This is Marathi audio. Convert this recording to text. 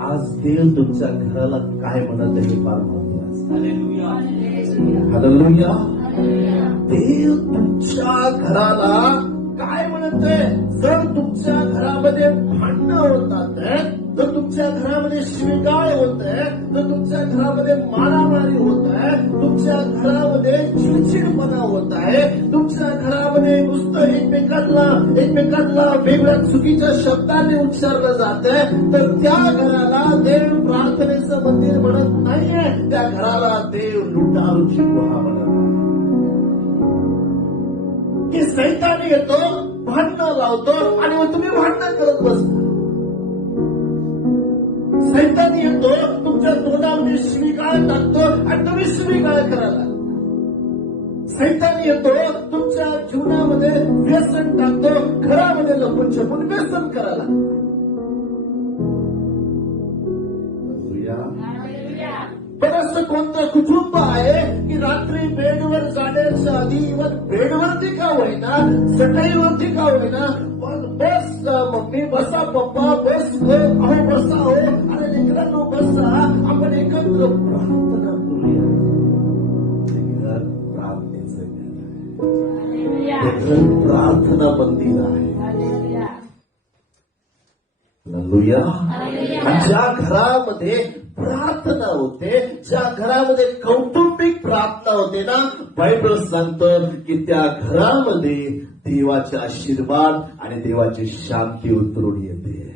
आज देव तुमच्या घराला काय म्हणत आहे हे फार महत्वाचं. हालेलुया. देव तुमच्या घराला काय म्हणत आहे? जर तुमच्या घरामध्ये भांडणं होतात, जर तुमच्या घरामध्ये शिवीगाळ होत आहे, जर तुमच्या घरामध्ये मारामारी होत आहे, तुमच्या घरामध्ये चिडचिडपणा होत आहे, तुमच्या घरामध्ये नुसतं एकमेकांना वेगळ्या चुकीच्या शब्दाने उच्चारलं जात आहे, तर त्या घराला देव प्रार्थनेचं मंदिर म्हणत नाहीये, त्या घराला देव लुटारूची गुहा म्हणत. की सैतान येतो, भांडणं लावतो आणि मग तुम्ही भांडणं करत बसता. सैतान येतो, तुमच्या तोंडामध्ये शिवीगाळ टाकतो आणि तुम्ही शिवीगाळ करायला. सैतान येतो, तुमच्या जीवनामध्ये व्यसन टाकतो, घरामध्ये लपून छपून व्यसन करायला. बरंच कोणतं कुटुंब आहे की रात्री बेडवर जाण्याच्या आधी बेडवरती का होईना, चटईवरती का होईना, पण बस मम्मी, बसा पप्पा, बस अहो बसा हो, अरे लेकरांनो बसा, आपण एकत्र प्रार्थना करूया. घर प्रार्थनेचं घर, प्रार्थना मंदिर आहे. हालेलुया. ज्या घरामध्ये प्रार्थना होते, ज्या घरामध्ये कौटुंबिक प्रार्थना होते ना, बायबल सांगतं की त्या घरामध्ये देवाचे आशीर्वाद आणि देवाची शांती उतरून येते.